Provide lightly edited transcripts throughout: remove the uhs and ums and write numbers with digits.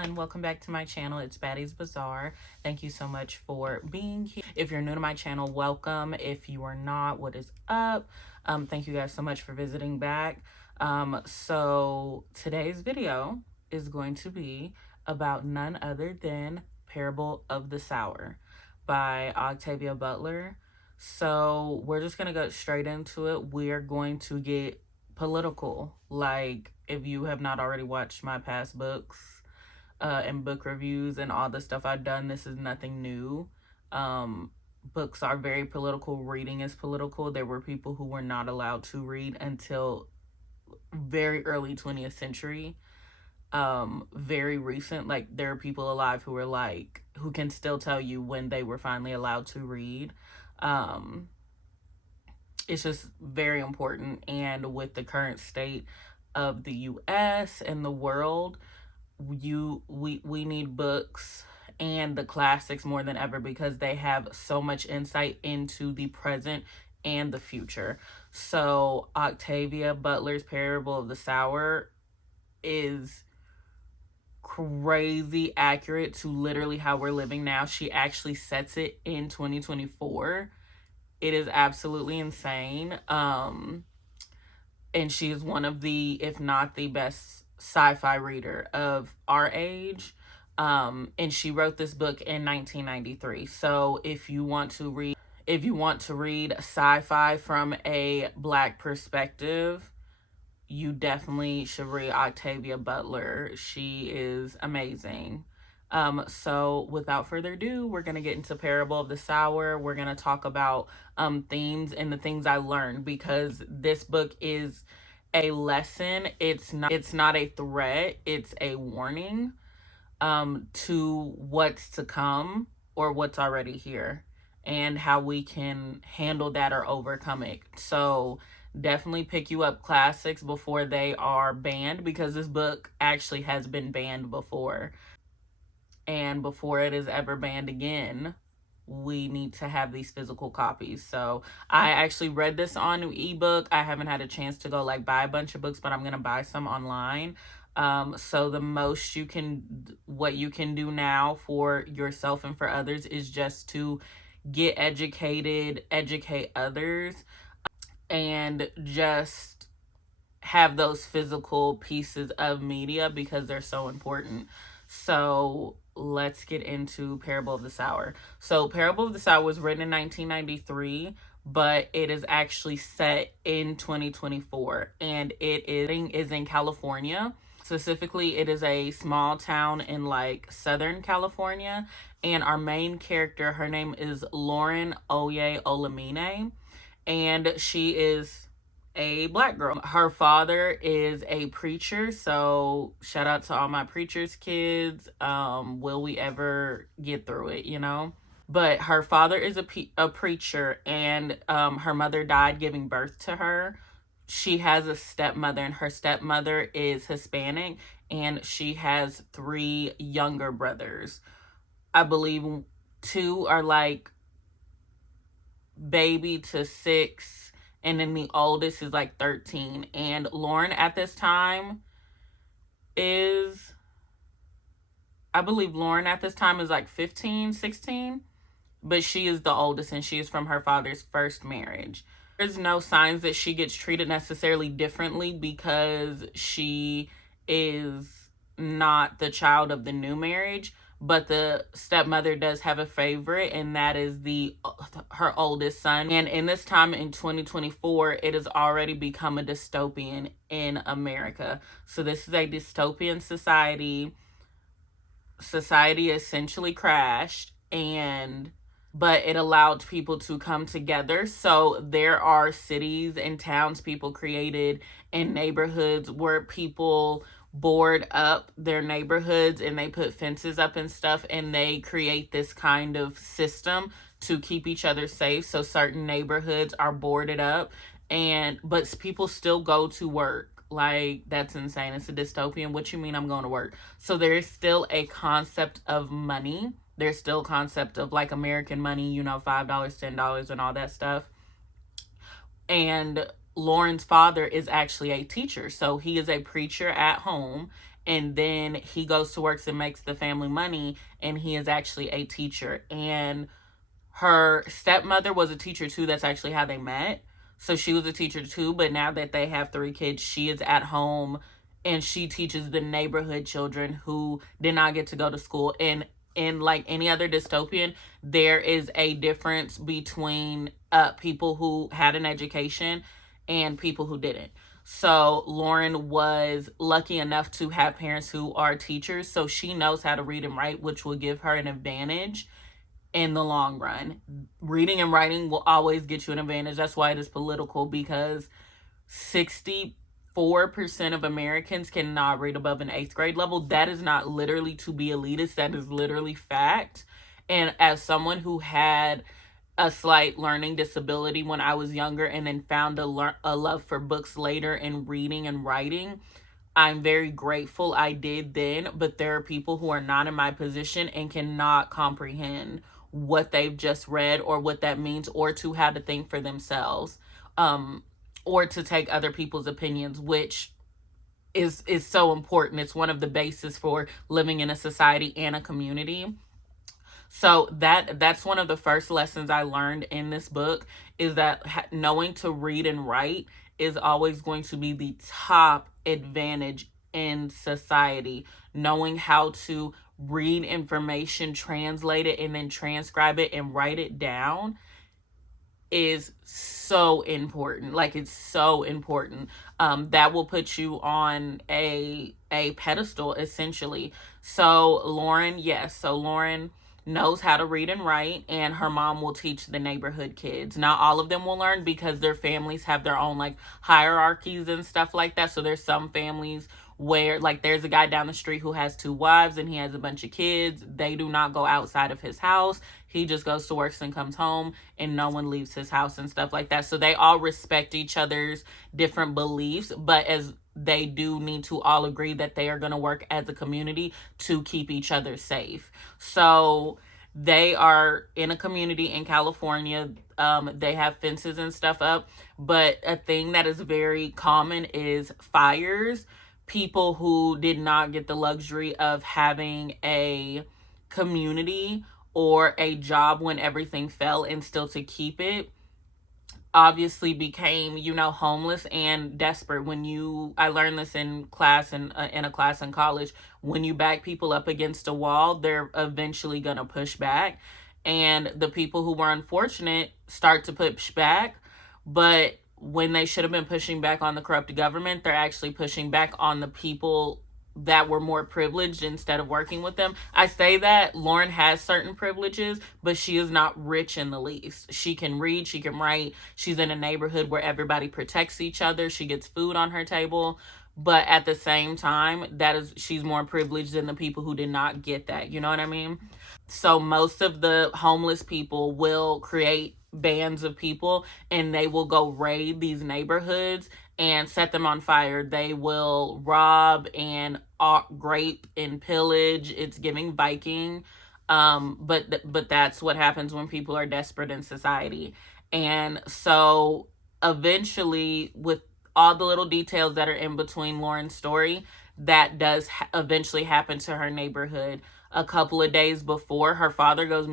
everyone, welcome back to my channel. It's Baddie's Bazaar. Thank you so much for being here. If you're new to my channel, welcome. If you are not, what is up? Thank you guys so much for visiting back. So today's video is going to be about none other than Parable of the Sower by Octavia Butler. So we're just gonna go straight into it. We're going to get political. Like, if you have not already watched my past books and book reviews and all the stuff I've done, this is nothing new. Books are very political. Reading is political. There were people who were not allowed to read until very early 20th century. Very recent, like, there are people alive who are like, who can still tell you when they were finally allowed to read. It's just very important. And with the current state of the US and the world, we need books and the classics more than ever because they have so much insight into the present and the future. So Octavia Butler's Parable of the Sower is crazy accurate to literally how we're living now. She actually sets it in 2024. It is absolutely insane. And she is one of the, if not the best sci-fi reader of our age. And she wrote this book in 1993. So if you want to read sci-fi from a Black perspective, you definitely should read Octavia Butler. She is amazing. So without further ado, we're going to get into Parable of the Sower. We're going to talk about themes and the things I learned, because this book is a lesson. It's not a threat. It's a warning to what's to come or what's already here, and how we can handle that or overcome it. So definitely pick you up classics before they are banned, because this book actually has been banned before. And before it is ever banned again, we need to have these physical copies. So I actually read this on ebook. I haven't had a chance to go like buy a bunch of books, but I'm going to buy some online. So the most what you can do now for yourself and for others is just to get educated, educate others, and just have those physical pieces of media because they're so important. So let's get into Parable of the Sower. So Parable of the Sower was written in 1993, but it is actually set in 2024, and it is in California. Specifically, it is a small town in like Southern California, and our main character, her name is Lauren Oye Olamine, and she is a Black girl. Her father is a preacher, so shout out to all my preachers kids. Will we ever get through it, you know? But her father is a preacher, and her mother died giving birth to her. She has a stepmother, and her stepmother is Hispanic, and she has 3 younger brothers. I believe 2 are like baby to 6, and then the oldest is like 13. And Lauren at this time is, I believe Lauren at this time is like 15, 16, but she is the oldest, and she is from her father's first marriage. There's no signs that she gets treated necessarily differently because she is not the child of the new marriage, but the stepmother does have a favorite, and that is her oldest son. And in this time in 2024, it has already become a dystopian in America. So this is a dystopian society. Society essentially crashed, but it allowed people to come together. So there are cities and towns people created in neighborhoods where people board up their neighborhoods, and they put fences up and stuff, and they create this kind of system to keep each other safe. So certain neighborhoods are boarded up, but people still go to work. Like, that's insane. It's a dystopian. What you mean I'm going to work? So there is still a concept of money. There's still a concept of like American money, you know, $5, $10 and all that stuff. And Lauren's father is actually a teacher. So he is a preacher at home, and then he goes to work and makes the family money, and he is actually a teacher. And her stepmother was a teacher too. That's actually how they met. So she was a teacher too, but now that they have 3 kids, she is at home and she teaches the neighborhood children who did not get to go to school. And in like any other dystopian, there is a difference between people who had an education and people who didn't. So Lauren was lucky enough to have parents who are teachers, so she knows how to read and write, which will give her an advantage in the long run. Reading and writing will always get you an advantage. That's why it is political, because 64% of Americans cannot read above an 8th grade level. That is not literally to be elitist. That is literally fact. And as someone who had a slight learning disability when I was younger and then found a love for books later in reading and writing, I'm very grateful I did then. But there are people who are not in my position and cannot comprehend what they've just read or what that means, or to how to think for themselves, or to take other people's opinions, which is so important. It's one of the bases for living in a society and a community. So that's one of the first lessons I learned in this book, is that knowing to read and write is always going to be the top advantage in society. Knowing how to read information, translate it, and then transcribe it and write it down is so important. Like, it's so important. That will put you on a pedestal, essentially. So Lauren knows how to read and write, and her mom will teach the neighborhood kids. Not all of them will learn, because their families have their own like hierarchies and stuff like that. So there's some families where, like, there's a guy down the street who has 2 wives and he has a bunch of kids. They do not go outside of his house. He just goes to work and comes home, and no one leaves his house and stuff like that. So they all respect each other's different beliefs, but as they do need to all agree that they are going to work as a community to keep each other safe. So they are in a community in California. They have fences and stuff up, but a thing that is very common is fires. People who did not get the luxury of having a community or a job when everything fell, and still to keep it, obviously became, homeless and desperate. I learned this in class, in a class in college. When you back people up against a wall, they're eventually going to push back. And the people who were unfortunate start to push back, but when they should have been pushing back on the corrupt government, they're actually pushing back on the people that were more privileged instead of working with them. I say that Lauren has certain privileges, but she is not rich in the least. She can read, she can write. She's in a neighborhood where everybody protects each other. She gets food on her table. But at the same time, she's more privileged than the people who did not get that. You know what I mean? So most of the homeless people will create bands of people, and they will go raid these neighborhoods and set them on fire. They will rob and grape and pillage. It's giving Viking. But that's what happens when people are desperate in society. And so eventually, with all the little details that are in between Lauren's story, that does eventually happen to her neighborhood. A couple of days before, her father goes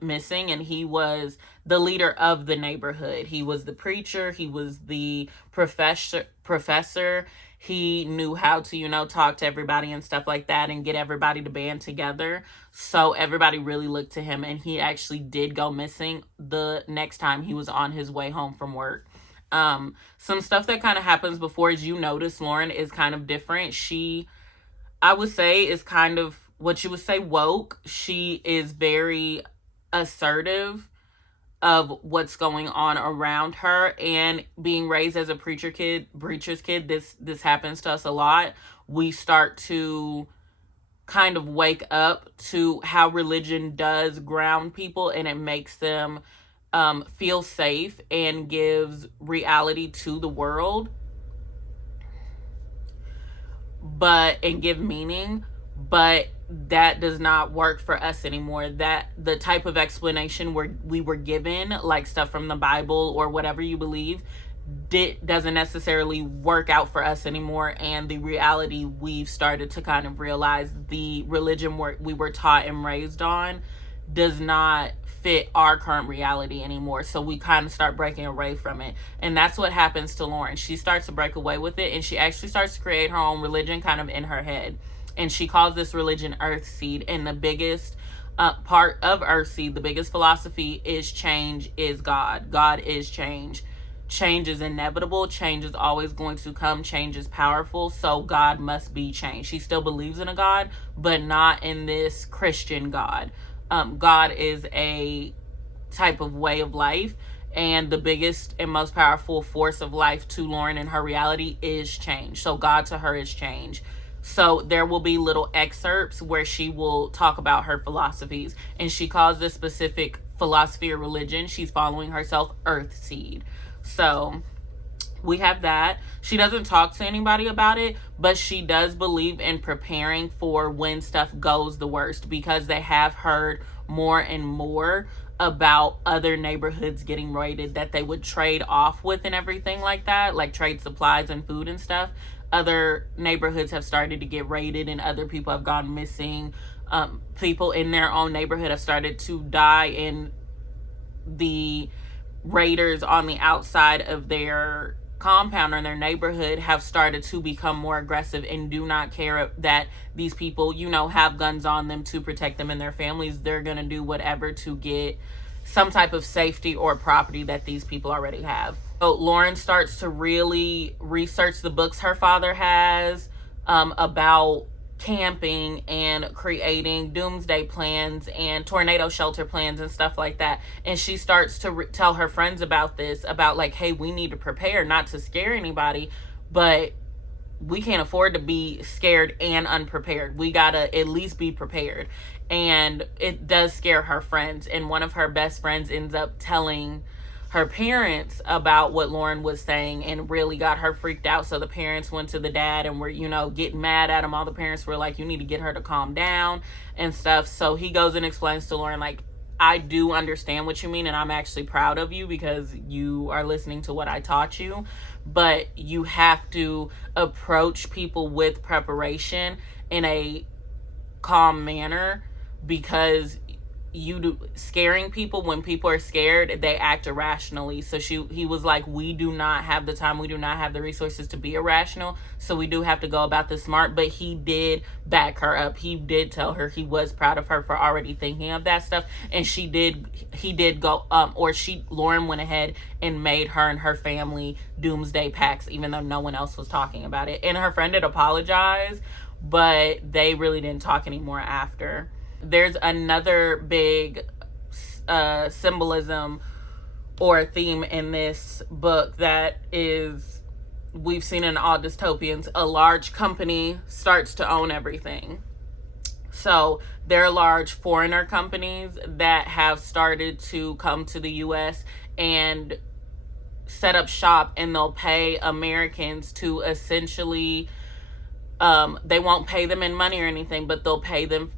missing, and he was the leader of the neighborhood. He was the preacher. He was the professor. He knew how to, talk to everybody and stuff like that and get everybody to band together. So everybody really looked to him, and he actually did go missing the next time he was on his way home from work. Some stuff that kind of happens before is, notice Lauren is kind of different. I would say, is kind of what you would say woke. She is very assertive of what's going on around her, and being raised as a preacher's kid, this happens to us a lot. We start to kind of wake up to how religion does ground people, and it makes them feel safe and gives reality to the world, and give meaning. But that does not work for us anymore. That the type of explanation we were given, like stuff from the Bible or whatever you believe, doesn't necessarily work out for us anymore, and the reality we've started to kind of realize, the religion we were taught and raised on does not fit our current reality anymore. So we kind of start breaking away from it, and that's what happens to Lauren. She starts to break away with it, and she actually starts to create her own religion kind of in her head, and she calls this religion Earthseed. And the biggest part of Earthseed, the biggest philosophy is change is God. God is change. Change is inevitable. Change is always going to come. Change is powerful. So God must be changed. She still believes in a God, but not in this Christian God. God is a type of way of life, and the biggest and most powerful force of life to Lauren in her reality is change. So God to her is change. So there will be little excerpts where she will talk about her philosophies, and she calls this specific philosophy or religion she's following herself Earthseed. So we have that. She doesn't talk to anybody about it, but she does believe in preparing for when stuff goes the worst, because they have heard more and more about other neighborhoods getting raided that they would trade off with and everything like that, like trade supplies and food and stuff. Other neighborhoods have started to get raided, and other people have gone missing. People in their own neighborhood have started to die, and the raiders on the outside of their compound or in their neighborhood have started to become more aggressive and do not care that these people, have guns on them to protect them and their families. They're going to do whatever to get some type of safety or property that these people already have. So Lauren starts to really research the books her father has about camping and creating doomsday plans and tornado shelter plans and stuff like that. And she starts to tell her friends about this, about like, hey, we need to prepare, not to scare anybody, but we can't afford to be scared and unprepared. We gotta at least be prepared. And it does scare her friends, and one of her best friends ends up telling her parents about what Lauren was saying, and really got her freaked out. So the parents went to the dad and were, getting mad at him. All the parents were like, you need to get her to calm down and stuff. So he goes and explains to Lauren, like, I do understand what you mean, and I'm actually proud of you because you are listening to what I taught you, but you have to approach people with preparation in a calm manner, because scaring people, when people are scared, they act irrationally. So he was like, we do not have the time, we do not have the resources to be irrational, so we do have to go about this smart. But he did back her up. He did tell her he was proud of her for already thinking of that stuff, and Lauren went ahead and made her and her family doomsday packs, even though no one else was talking about it. And her friend did apologize, but they really didn't talk anymore after. There's another big symbolism or theme in this book that we've seen in all dystopians. A large company starts to own everything. So there are large foreigner companies that have started to come to the U.S. and set up shop, and they'll pay Americans to essentially, they won't pay them in money or anything, but they'll pay them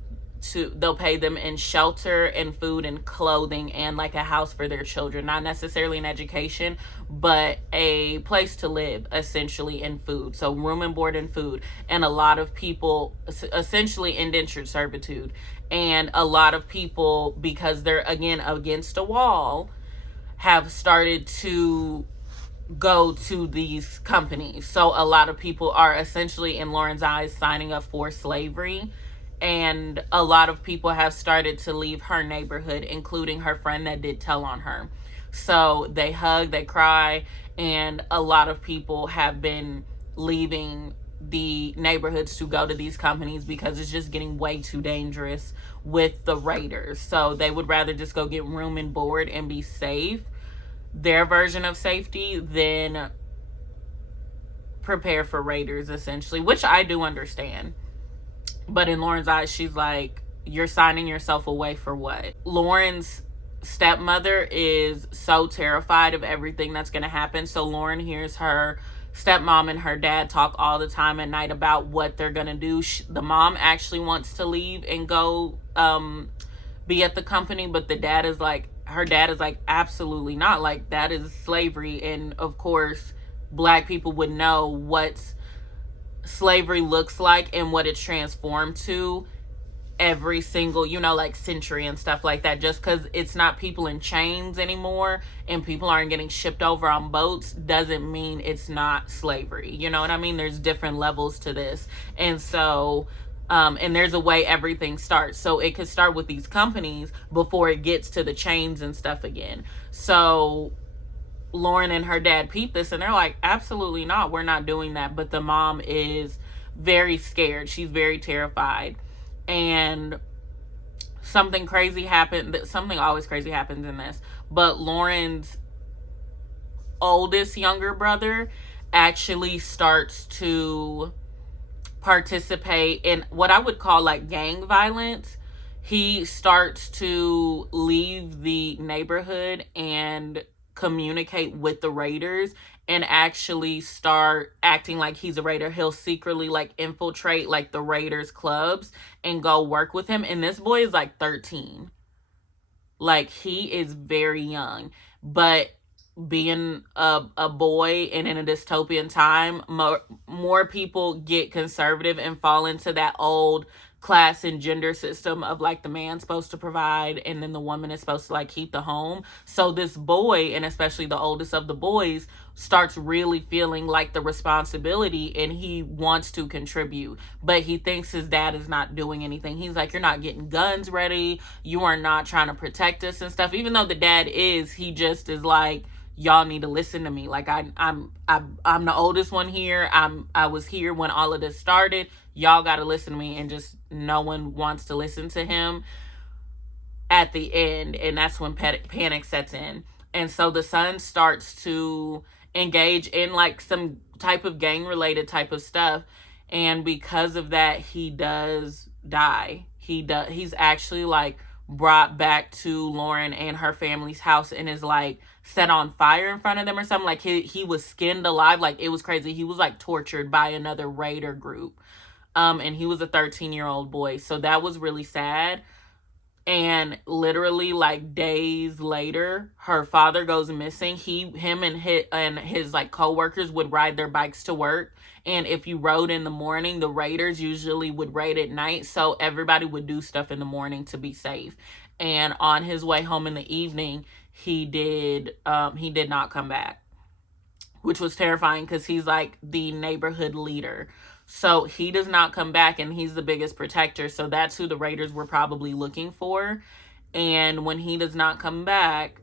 in shelter and food and clothing and like a house for their children. Not necessarily an education, but a place to live, essentially, in food. So room and board and food. And a lot of people, essentially indentured servitude. And a lot of people, because they're, again, against a wall, have started to go to these companies. So a lot of people are essentially, in Lauren's eyes, signing up for slavery. And a lot of people have started to leave her neighborhood, including her friend that did tell on her. So they hug, they cry, and a lot of people have been leaving the neighborhoods to go to these companies because it's just getting way too dangerous with the raiders. So they would rather just go get room and board and be safe, their version of safety, than prepare for raiders, essentially, which I do understand. But in Lauren's eyes, she's like, you're signing yourself away for what? Lauren's stepmother is so terrified of everything that's going to happen. So Lauren hears her stepmom and her dad talk all the time at night about what they're going to do. The mom actually wants to leave and go be at the company, but the dad is like, her dad is like, absolutely not, like that is slavery. And of course black people would know what slavery looks like and what it's transformed to every single, like century and stuff like that. Just because it's not people in chains anymore and people aren't getting shipped over on boats doesn't mean it's not slavery. You know what I mean? There's different levels to this. And so and there's a way everything starts. So it could start with these companies before it gets to the chains and stuff again. So Lauren and her dad peep this and they're like, absolutely not, we're not doing that. But the mom is very scared. She's very terrified. And something crazy happened. Something always crazy happens in this. But Lauren's oldest younger brother actually starts to participate in what I would call like gang violence. He starts to leave the neighborhood and communicate with the raiders and actually start acting like he's a raider. He'll secretly like infiltrate like the raiders clubs and go work with him. And this boy is like 13. Like he is very young. But being a boy and in a dystopian time, more people get conservative and fall into that old class and gender system of like the man's supposed to provide and then the woman is supposed to like keep the home. So this boy, and especially the oldest of the boys, starts really feeling like the responsibility and he wants to contribute, but he thinks his dad is not doing anything. He's like, you're not getting guns ready, you are not trying to protect us and stuff. Even though the dad is, he just is like, y'all need to listen to me. Like I'm the oldest one here. I was here when all of this started. Y'all got to listen to me. And just no one wants to listen to him at the end. And that's when panic sets in. And so the son starts to engage in like some type of gang related type of stuff. And because of that, he does die. He's actually like brought back to Lauren and her family's house and is like set on fire in front of them or something. Like he was skinned alive. Like it was crazy. He was like tortured by another raider group. And he was a 13-year-old boy. So that was really sad. And literally like days later, her father goes missing. Him and his like coworkers would ride their bikes to work. And if you rode in the morning, the raiders usually would raid at night. So everybody would do stuff in the morning to be safe. And on his way home in the evening, he did not come back, which was terrifying because he's like the neighborhood leader. So he does not come back and he's the biggest protector. So that's who the raiders were probably looking for. And when he does not come back,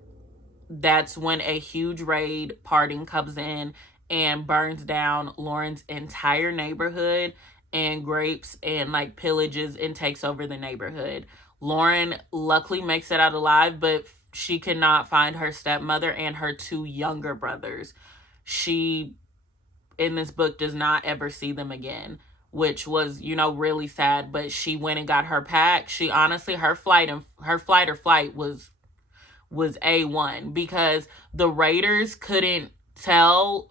that's when a huge raid party comes in and burns down Lauren's entire neighborhood and grapes and like pillages and takes over the neighborhood. Lauren luckily makes it out alive, but she cannot find her stepmother and her two younger brothers. She, in this book, does not ever see them again, which was, really sad. But she went and got her pack. She honestly, her flight or flight was A1 because the raiders couldn't tell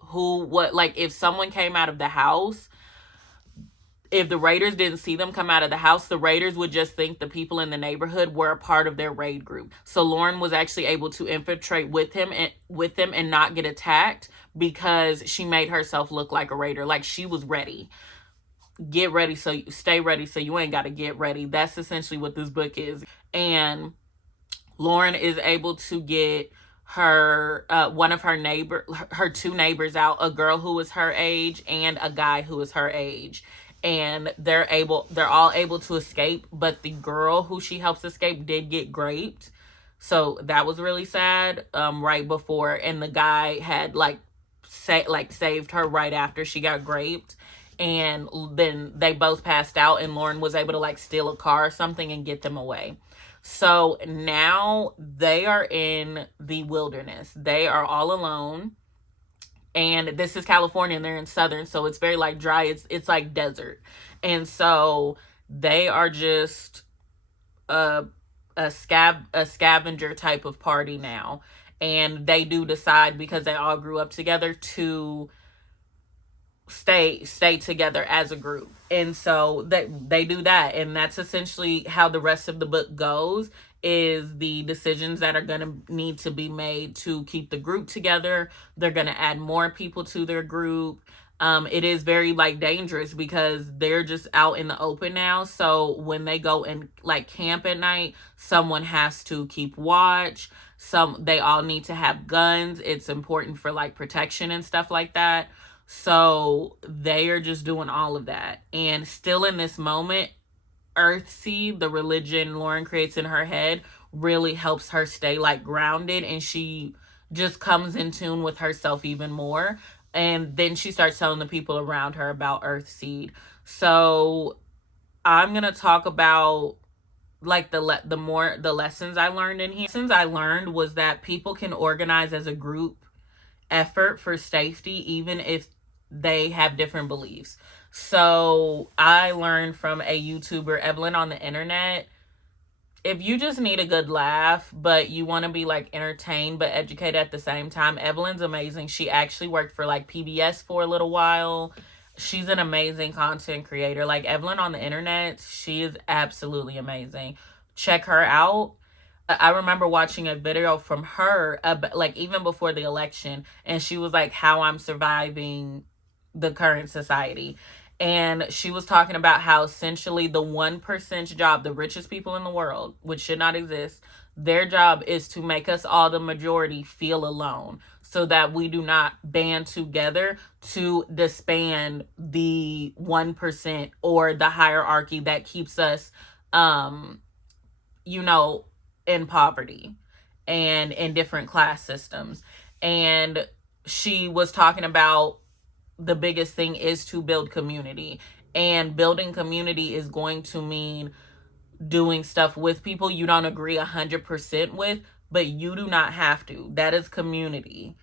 like if someone came out of the house, if the raiders didn't see them come out of the house, the raiders would just think the people in the neighborhood were a part of their raid group. So Lauren was actually able to infiltrate with them and not get attacked because she made herself look like a raider. Like she was ready. Get ready, so stay ready, so you ain't got to get ready. That's essentially what this book is. And Lauren is able to get her her two neighbors out, a girl who is her age and a guy who is her age. And they're all able to escape, but the girl who she helps escape did get raped. So that was really sad. Right before, and the guy had saved her right after she got raped. And then they both passed out and Lauren was able to like steal a car or something and get them away. So now they are in the wilderness. They are all alone. And this is California and they're in southern, so it's very like dry. It's like desert. And so they are just a scavenger type of party now. And they do decide, because they all grew up together, to stay together as a group. And so they do that, and that's essentially how the rest of the book goes, is the decisions that are going to need to be made to keep the group together. They're going to add more people to their group. It is very like dangerous because they're just out in the open now. So when they go and like camp at night, someone has to keep watch. They all need to have guns. It's important for like protection and stuff like that. So they are just doing all of that. And still in this moment, Earthseed, the religion Lauren creates in her head, really helps her stay like grounded, and she just comes in tune with herself even more. And then she starts telling the people around her about Earthseed. So I'm gonna talk about like the lessons I learned in here. Lessons I learned was that people can organize as a group effort for safety, even if they have different beliefs. So I learned from a YouTuber, Evelyn on the internet, if you just need a good laugh, but you want to be like entertained but educated at the same time, Evelyn's amazing. She actually worked for like PBS for a little while. She's an amazing content creator. Like Evelyn on the internet, she is absolutely amazing. Check her out. I remember watching a video from her, like even before the election, and she was like, how I'm surviving the current society. And she was talking about how essentially the 1% job, the richest people in the world, which should not exist, their job is to make us all, the majority, feel alone so that we do not band together to disband the 1% or the hierarchy that keeps us, in poverty and in different class systems. And she was talking about the biggest thing is to build community, and building community is going to mean doing stuff with people you don't agree 100% with, but you do not have to. That is community.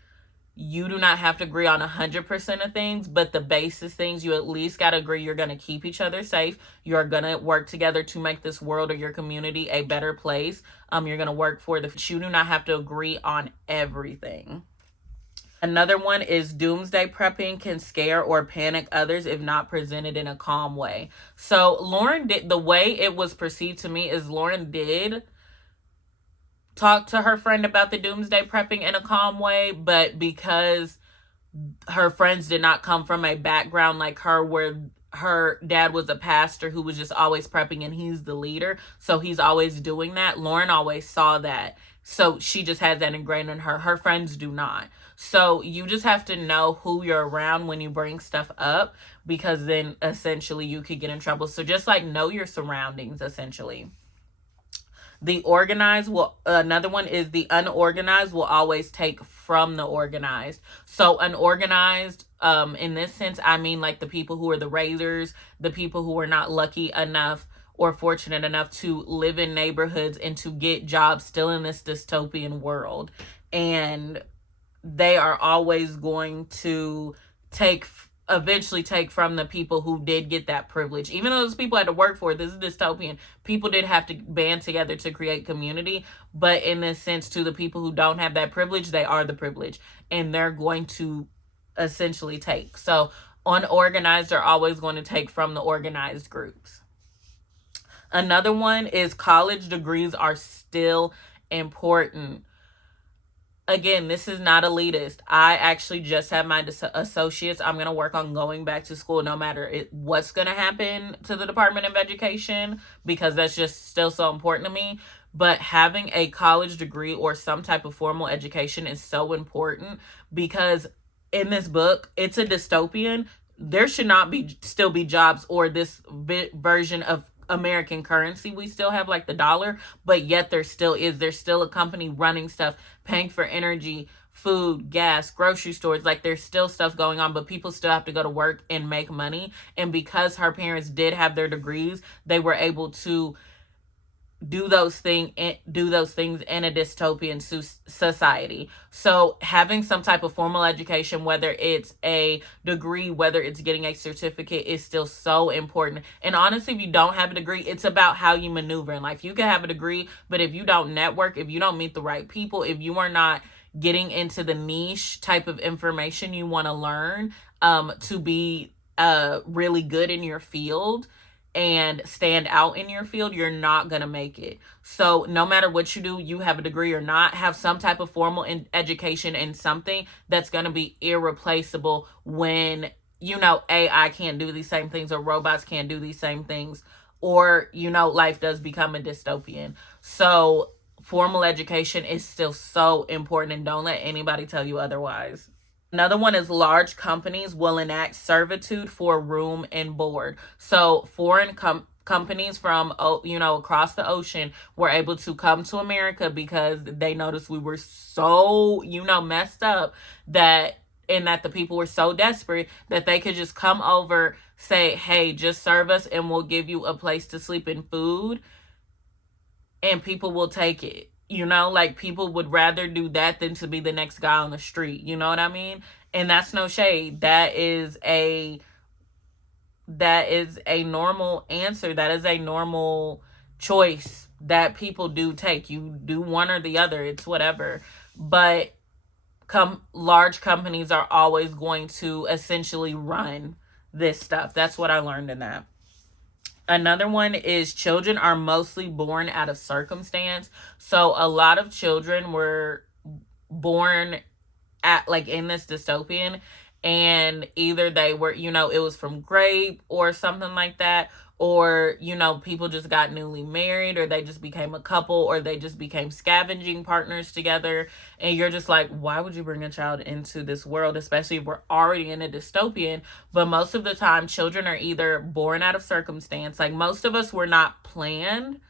You do not have to agree on 100% of things, but the basis things, you at least got to agree you're going to keep each other safe. You're going to work together to make this world or your community a better place. You're going to work for you do not have to agree on everything. Another one is doomsday prepping can scare or panic others if not presented in a calm way. So Lauren did, the way it was perceived to me is Lauren did talk to her friend about the doomsday prepping in a calm way, but because her friends did not come from a background like her where her dad was a pastor who was just always prepping and he's the leader, so he's always doing that, Lauren always saw that. So she just has that ingrained in her. Her friends do not. So you just have to know who you're around when you bring stuff up, because then essentially you could get in trouble. So just like know your surroundings, essentially. Another one is the unorganized will always take from the organized. So unorganized, in this sense, I mean like the people who are the raiders, the people who are not lucky enough or fortunate enough to live in neighborhoods and to get jobs still in this dystopian world. And they are always going to eventually take from the people who did get that privilege. Even though those people had to work for it, this is dystopian. People did have to band together to create community. But in this sense, to the people who don't have that privilege, they are the privilege. And they're going to essentially take. So unorganized are always going to take from the organized groups. Another one is college degrees are still important. Again, this is not elitist. I actually just have my associates. I'm going to work on going back to school no matter what's going to happen to the Department of Education, because that's just still so important to me. But having a college degree or some type of formal education is so important, because in this book, it's a dystopian. There should not still be jobs or this version of American currency. We still have like the dollar, but yet there's still a company running stuff, paying for energy, food, gas, grocery stores. Like there's still stuff going on, but people still have to go to work and make money. And because her parents did have their degrees, they were able to do those things in a dystopian society. So having some type of formal education, whether it's a degree, whether it's getting a certificate, is still so important. And honestly, if you don't have a degree, it's about how you maneuver in life. You can have a degree, but if you don't network, if you don't meet the right people, if you are not getting into the niche type of information you want to learn to be really good in your field and stand out in your field, you're not going to make it. So no matter what you do, you have a degree or not, have some type of formal education in something that's going to be irreplaceable when, you know, AI can't do these same things, or robots can't do these same things, or, you know, life does become a dystopian. So formal education is still so important, and don't let anybody tell you otherwise. Another one is large companies will enact servitude for room and board. So foreign companies from, you know, across the ocean were able to come to America because they noticed we were so, you know, messed up, that and that the people were so desperate that they could just come over, say, hey, just serve us and we'll give you a place to sleep and food, and people will take it. You know, like, people would rather do that than to be the next guy on the street. You know what I mean? And that's no shade. That is a normal answer. That is a normal choice that people do take. You do one or the other. It's whatever. But large companies are always going to essentially run this stuff. That's what I learned in that. Another one is children are mostly born out of circumstance. So a lot of children were born at, like, in this dystopian, and either they were, you know, it was from grape or something like that, or, you know, people just got newly married, or they just became a couple, or they just became scavenging partners together. And you're just like, why would you bring a child into this world, especially if we're already in a dystopian? But most of the time, children are either born out of circumstance. Like, most of us were not planned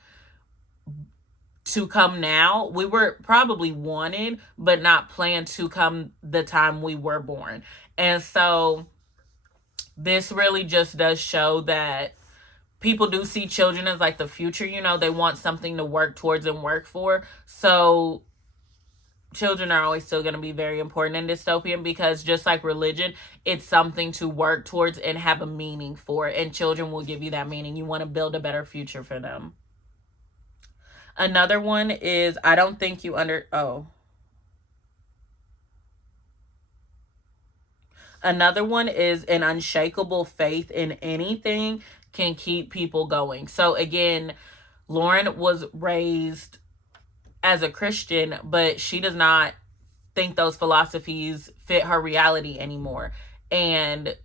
to come now. We were probably wanted, but not planned to come the time we were born. And so this really just does show that people do see children as, like, the future. You know, they want something to work towards and work for. So children are always still going to be very important in dystopian, because just like religion, it's something to work towards and have a meaning for. And children will give you that meaning. You want to build a better future for them. Another one is, I don't think you Another one is, an unshakable faith in anything can keep people going. So again, Lauren was raised as a Christian, but she does not think those philosophies fit her reality anymore. And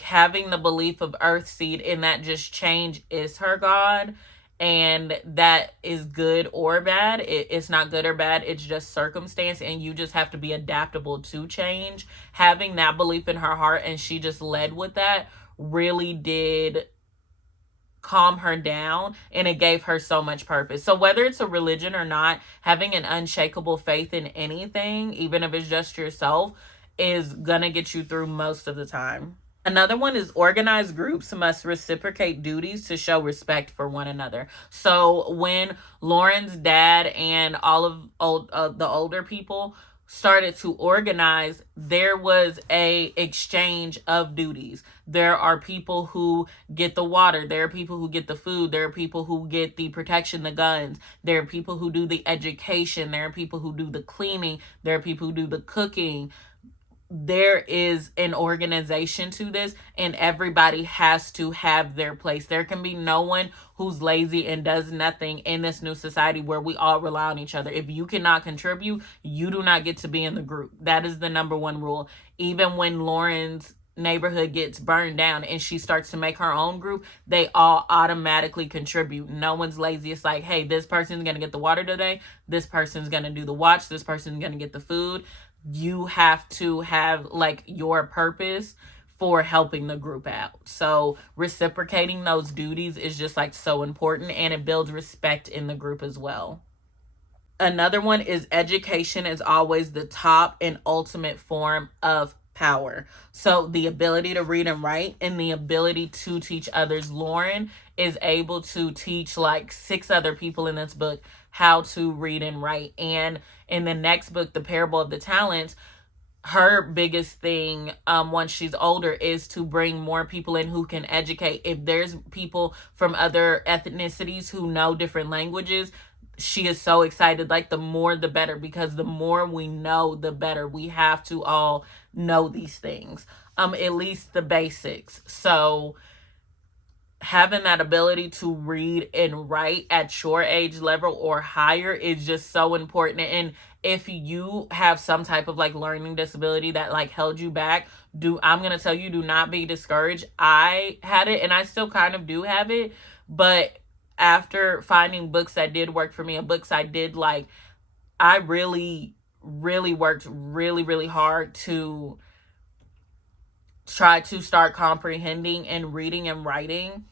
having the belief of Earthseed in that just change is her God. And that is good or bad. It's not good or bad. It's just circumstance. And you just have to be adaptable to change. Having that belief in her heart, and she just led with that, really did calm her down, and it gave her so much purpose. So whether it's a religion or not, having an unshakable faith in anything, even if it's just yourself, is gonna get you through most of the time. Another one is, organized groups must reciprocate duties to show respect for one another. So when Lauren's dad and all of the older people started to organize, there was a exchange of duties. There are people who get the water, there are people who get the food, there are people who get the protection, the guns, there are people who do the education, there are people who do the cleaning, there are people who do the cooking. There is an organization to this, and everybody has to have their place. There can be no one who's lazy and does nothing in this new society where we all rely on each other. If you cannot contribute, you do not get to be in the group. That is the number one rule. Even when Lauren's neighborhood gets burned down and she starts to make her own group, they all automatically contribute. No one's lazy. It's like, hey, this person's going to get the water today. This person's going to do the watch. This person's going to get the food. You have to have, like, your purpose for helping the group out. So reciprocating those duties is just, like, so important, and it builds respect in the group as well. Another one is, education is always the top and ultimate form of power. So the ability to read and write, and the ability to teach others. Lauren is able to teach, like, 6 other people in this book how to read and write. And in the next book, The Parable of the Talents, her biggest thing, once she's older, is to bring more people in who can educate. If there's people from other ethnicities who know different languages, she is so excited. Like, the more the better, because the more we know, the better. We have to all know these things, at least the basics. So having that ability to read and write at your age level or higher is just so important. And if you have some type of like learning disability that like held you back, I'm going to tell you, do not be discouraged. I had it, and I still kind of do have it, but after finding books that did work for me and books I did like, I really worked really hard to try to start comprehending and reading and writing.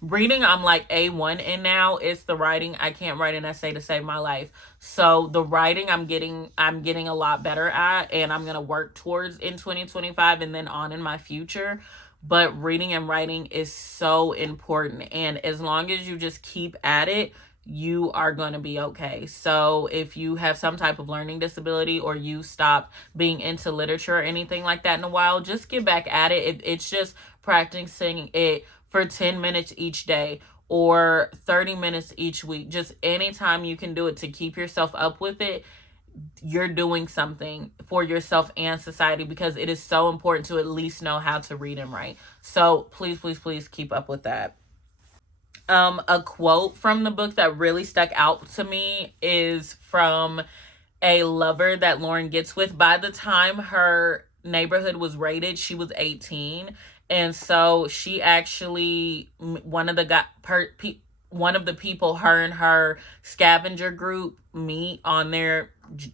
Reading, I'm like A1 in now. It's the writing. I can't write an essay to save my life. So the writing I'm getting a lot better at, and I'm going to work towards in 2025 and then on in my future. But reading and writing is so important, and as long as you just keep at it, you are going to be okay. So if you have some type of learning disability, or you stop being into literature or anything like that in a while, just get back at it. It's just practicing it for 10 minutes each day or 30 minutes each week. Just anytime you can do it to keep yourself up with it, you're doing something for yourself and society, because it is so important to at least know how to read and write. So please keep up with that. A quote from the book that really stuck out to me is from a lover that Lauren gets with. By the time her neighborhood was raided, she was 18. And so she actually, one of the people her and her scavenger group meet on their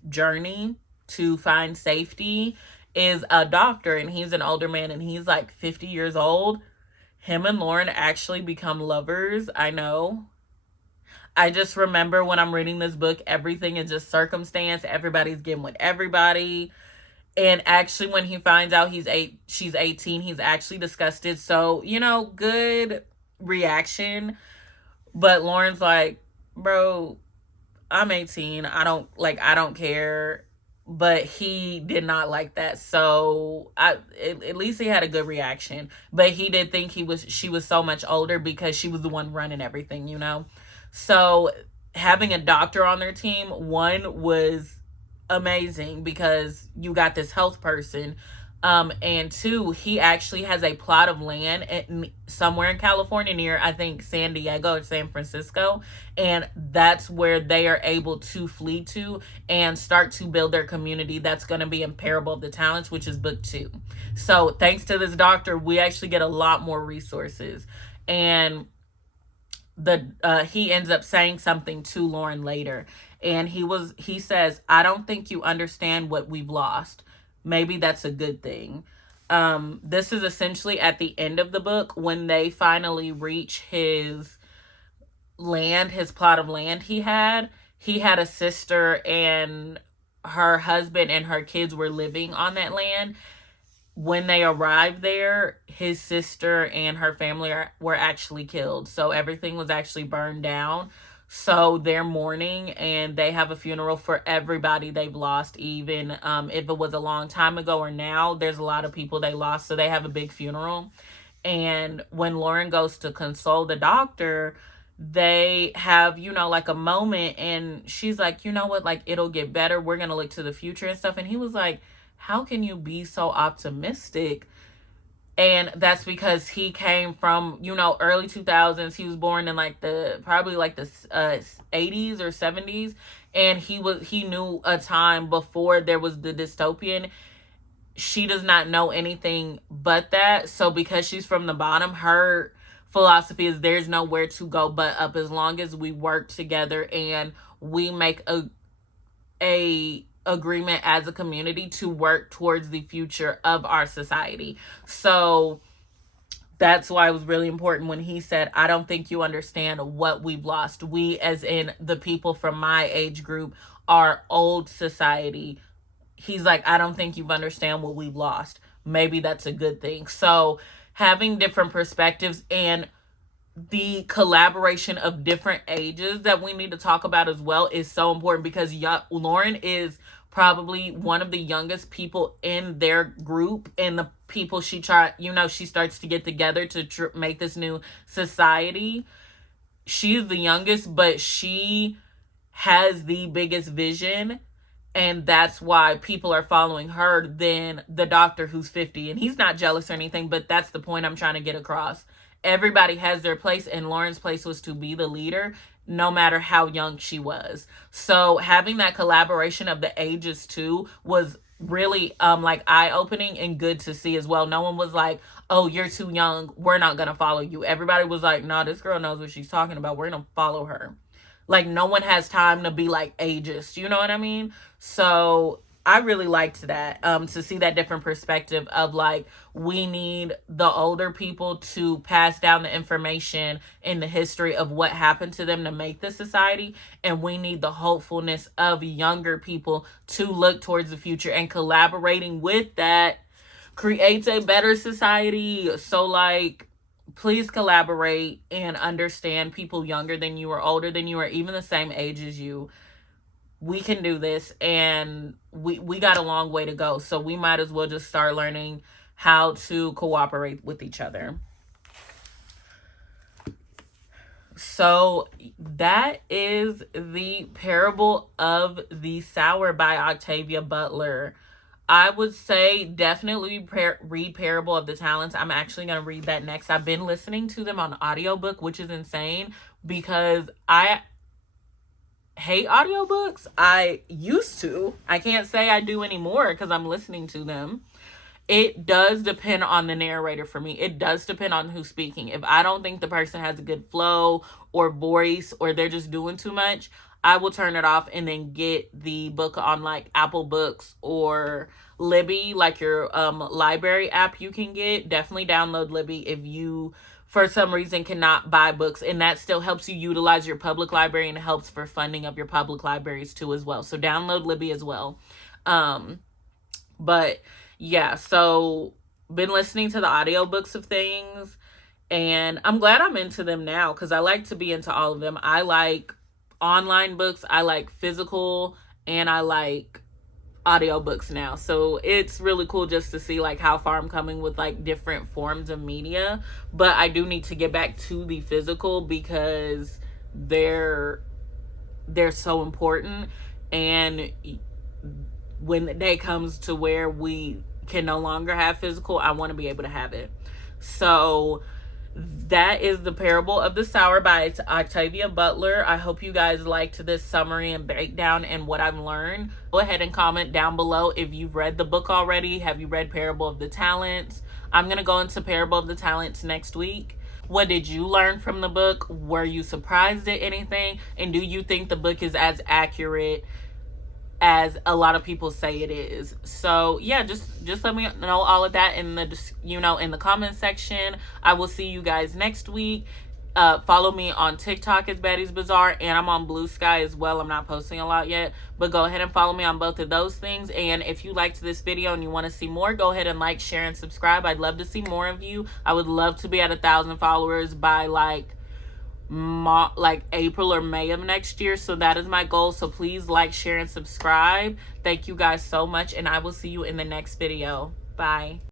journey to find safety is a doctor, and he's an older man, and he's like 50 years old. Him and Lauren actually become lovers. I know. I just remember when I'm reading this book, everything is just circumstance. Everybody's getting with everybody. And actually, when he finds out she's 18, he's actually disgusted. So, good reaction. But Lauren's like, bro, I'm 18. I don't care. But he did not like that. So at least he had a good reaction. But he did think she was so much older because she was the one running everything, So having a doctor on their team, one, was amazing because you got this health person. And two, he actually has a plot of land somewhere in California near, I think, San Diego or San Francisco. And that's where they are able to flee to and start to build their community that's going to be in Parable of the Talents, which is book 2. So thanks to this doctor, we actually get a lot more resources. And he ends up saying something to Lauren later. And he says, I don't think you understand what we've lost. Maybe that's a good thing. This is essentially at the end of the book when they finally reach his plot of land he had. He had a sister, and her husband and her kids were living on that land. When they arrived there, his sister and her family were actually killed. So everything was actually burned down. So they're mourning, and they have a funeral for everybody they've lost, even if it was a long time ago or now. There's a lot of people they lost, so they have a big funeral. And when Lauren goes to console the doctor, they have, like a moment, and she's like, you know what, like, it'll get better. We're going to look to the future and stuff. And he was like, how can you be so optimistic? And that's because he came from, early 2000s. He was born in probably the 80s or 70s. And he knew a time before there was the dystopian. She does not know anything but that. So because she's from the bottom, her philosophy is there's nowhere to go but up, as long as we work together and we make a agreement as a community to work towards the future of our society. So that's why it was really important when he said, I don't think you understand what we've lost. We, as in the people from my age group, are old society. He's like, I don't think you understand what we've lost. Maybe that's a good thing. So having different perspectives and the collaboration of different ages that we need to talk about as well is so important, because Lauren is probably one of the youngest people in their group, and the people she starts to get together to make this new society. She's the youngest, but she has the biggest vision, and that's why people are following her, than the doctor who's 50. And he's not jealous or anything, but that's the point I'm trying to get across. Everybody has their place, and Lauren's place was to be the leader, no matter how young she was. So having that collaboration of the ages too was really like eye-opening and good to see as well. No one was like, oh, you're too young, we're not gonna follow you. Everybody was like, nah, this girl knows what she's talking about, we're gonna follow her. Like, no one has time to be like ageist, you know what I mean? So I really liked that, to see that different perspective of like, we need the older people to pass down the information in the history of what happened to them to make this society, and we need the hopefulness of younger people to look towards the future, and collaborating with that creates a better society. So like, please collaborate and understand people younger than you or older than you or even the same age as you. We can do this, and we got a long way to go. So we might as well just start learning how to cooperate with each other. So that is the Parable of the Sower by Octavia Butler. I would say definitely read Parable of the Talents. I'm actually going to read that next. I've been listening to them on audiobook, which is insane because I hate audiobooks. I used to. I can't say I do anymore because I'm listening to them. It does depend on the narrator for me. It does depend on who's speaking. If I don't think the person has a good flow or voice, or they're just doing too much, I will turn it off and then get the book on like Apple Books or Libby, like your library app you can get. Definitely download Libby if you for some reason cannot buy books, and that still helps you utilize your public library and helps for funding of your public libraries too as well. So download Libby as well. But yeah, so been listening to the audiobooks of things, and I'm glad I'm into them now because I like to be into all of them. I like online books, I like physical, and I like audiobooks now. So it's really cool just to see like how far I'm coming with like different forms of media. But I do need to get back to the physical because they're so important, and when the day comes to where we can no longer have physical, I want to be able to have it. So that is the Parable of the Sower by Octavia Butler. I hope you guys liked this summary and breakdown and what I've learned. Go ahead and comment down below if you've read the book already. Have you read Parable of the Talents? I'm going to go into Parable of the Talents next week. What did you learn from the book? Were you surprised at anything? And do you think the book is as accurate as a lot of people say it is? So yeah, just let me know all of that in the in the comment section. I will see you guys next week. Follow me on TikTok as Betty's Bazaar, and I'm on Blue Sky as well. I'm not posting a lot yet, but go ahead and follow me on both of those things. And if you liked this video and you want to see more, go ahead and like, share, and subscribe. I'd love to see more of you. I would love to be at 1,000 followers by like April or May of next year. So that is my goal. So please like, share, and subscribe. Thank you guys so much, and I will see you in the next video. Bye.